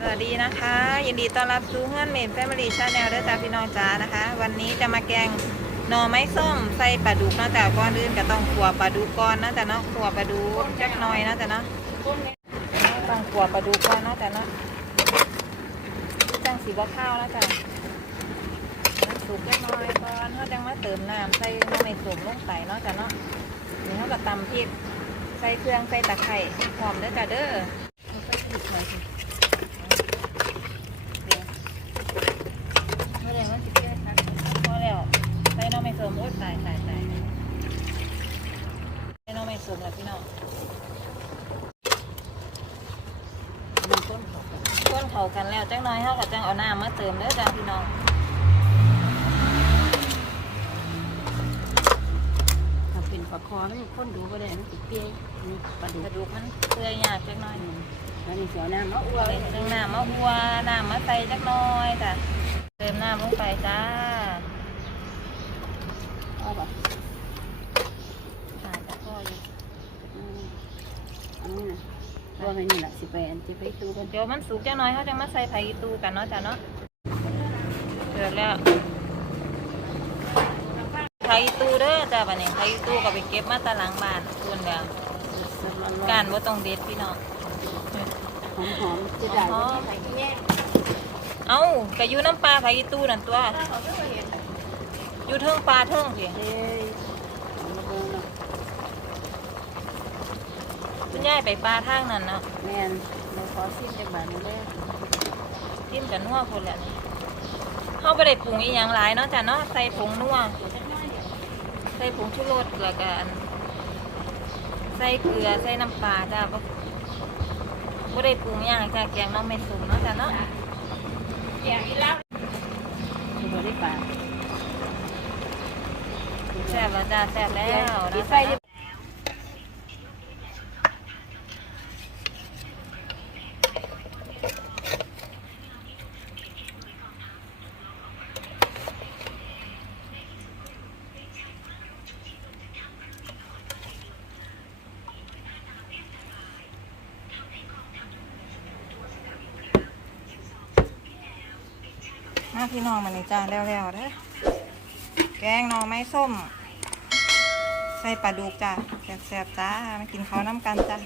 สวัสดีนะคะ ยินดีต้อนรับสู่เฮือนเมนแฟมิลี่ชาแนลด้วยจ้าพี่น้องจ้านะคะ วันนี้จะมาแกงหน่อไม้ส้มใส่ปลาดุกนะแต่ก่อนอื่นก็ต้องขัวปลาดุกก่อนนะแต่เนาะขัวปลาดุกจักหน่อยนะแต่เนาะต้องขัวปลาดุกก่อนนะแต่เนาะจังสีบะข้าวนะจ้ะน้ำสุกจักหน่อยก่อนเขาจังมาเติมน้ำใส่หน่อไม้ส้มลงไปเนาะแต่เนาะนี่เขาก็ตำพริกใส่เครื่องใส่ตะไคร้หอมเด้อจ้ะเด้อเอาใส่พริกหน่อยสิ เมื่อไหร่ว่าสิเพื่อนคะพอแล้วใส่น้องไม่สมโอ๊ยตายตายตายใส่น้องไม่สมแล้วพี่น้อง มันต้นเขาก็ ต้น เขากันแล้วจังน้อยเฮากับจังเอาน้ำมาเติมเด้อจ้าพี่น้องถ้าเป็นปลาคอแล้วมันคนดูก็ได้มันติดเปี้ยนี่ปลาดุกระดูกมันเปื่อยยากจังน้อยแล้วนี่เสียวน้ำมะอ้วเอานไปซึ่งน้ำมาอัวน้ำมาใส่จังน้อยจ้ะเติมน้ำลงไปจ้าป่ะ อ่าจะพออยู่ อืมอันนี้นะ ตัวไปนี่แหละสิไปอันที่ไปตู้กันเดี๋ยวมันสุกจังน้อยเขาจังมาใส่ไผ่อีตูกันเนาะจ้ะเนาะเดือดแล้วไผ่ตูเด้อจ้าบัดนี้ไผ่ตูก็ไปเก็บมาตะหลังบ้านส่วนแล้วสับร้อนๆการบ่ต้องเด็ดพี่น้องหอมหอมๆจะได้อ๋อไข่แย่งเอ้าก็อยู่น้ำปลาไผ่ตูนั่นตัวเขาก็เห็นอยู่เทิงปลาเทิงพี่ เฮ้ยเอามาเบิ่งเนาะ คุณยายไปปลาทางนั้นเนาะแม่นเราขอสิ้นจากบาทนี้เลยกินกันนัวคนแหละนี่เฮาบ่ได้ปรุงอีหยังหลายเนาะจ้ะเนาะใส่ผงนัวใส่ผงชูรสแล้วก็อันใส่เกลือใส่น้ำปลาจ้าบ่บ่ได้ปรุงอิหยังจ้ะแกงน้องเม็ดสุกเนาะจ้ะเนาะคือบ่ได้ปลาแซ่บแล้วจ้าแซ่บแล้วปินะ ดไฟ จ๊ะ เรียบ มาพี่น้องมาในจ้าแล้วๆเด้อแกงหน่อไม้ส้ม ใส่ปลาดุกจ้าแซ่บๆจ้ามากินข้าวน้ำกันจ้า